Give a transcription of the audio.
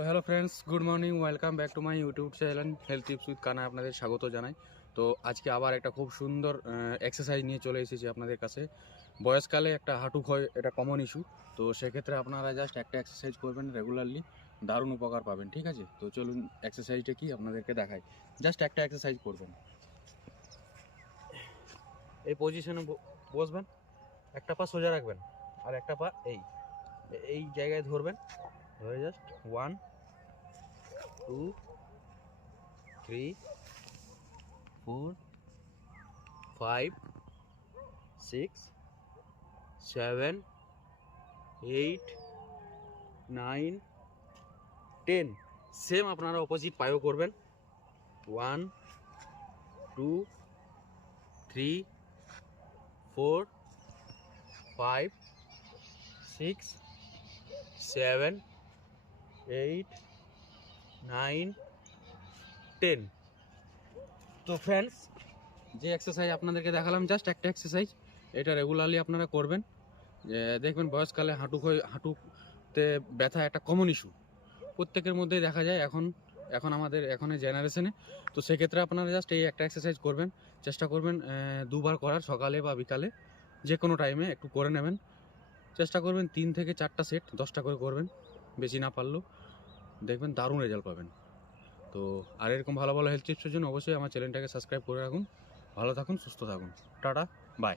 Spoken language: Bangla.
তো hello friends, good morning, welcome back to my YouTube channel health tips with কানায় আপনাদের স্বাগত জানাই। তো আজকে আবার একটা খুব সুন্দর এক্সারসাইজ নিয়ে চলে এসেছি আপনাদের কাছে। বয়সকালে একটা হাঁটু ক্ষয় এটা কমন ইস্যু। তো সেক্ষেত্রে আপনারা জাস্ট একটা এক্সারসাইজ করবেন রেগুলারলি, দারুণ উপকার পাবেন। ঠিক আছে, তো চলুন এক্সারসাইজটা কি আপনাদেরকে দেখাই। জাস্ট একটা এক্সারসাইজ করবেন, এই পজিশনে বসবেন, একটা পা সোজা রাখবেন আর একটা পা এই এই জায়গায় ধরবেন, ধরে জাস্ট 1 2 3 4 5 6 7 8 9 10। সেম আপনারা অপোজিট পায়েও করবেন। 1 2 3 4 5 6 7 8 9 10। তো ফ্রেন্ডস, যে এক্সারসাইজ আপনাদেরকে দেখালাম জাস্ট একটা এক্সারসাইজ, এটা রেগুলারলি আপনারা করবেন। দেখবেন বয়সকালে হাঁটুতে ব্যথা একটা কমন ইস্যু প্রত্যেকের মধ্যেই দেখা যায় এখন আমাদের এখনের জেনারেশনে। তো সেক্ষেত্রে আপনারা জাস্ট এই একটা এক্সারসাইজ করবেন, চেষ্টা করবেন দুবার করার, সকালে বা বিকালে যে কোনো টাইমে একটু করে নেবেন। চেষ্টা করবেন 3 থেকে 4টা সেট 10টা করে করবেন, বেশি না পারলেও। দেখবেন দারুণ রেজাল্ট পাবেন। তো আর এরকম ভালো ভালো হেলথ টিপসের জন্য অবশ্যই আমার চ্যানেলটাকে সাবস্ক্রাইব করে রাখুন। ভালো থাকুন, সুস্থ থাকুন, টাটা, বাই।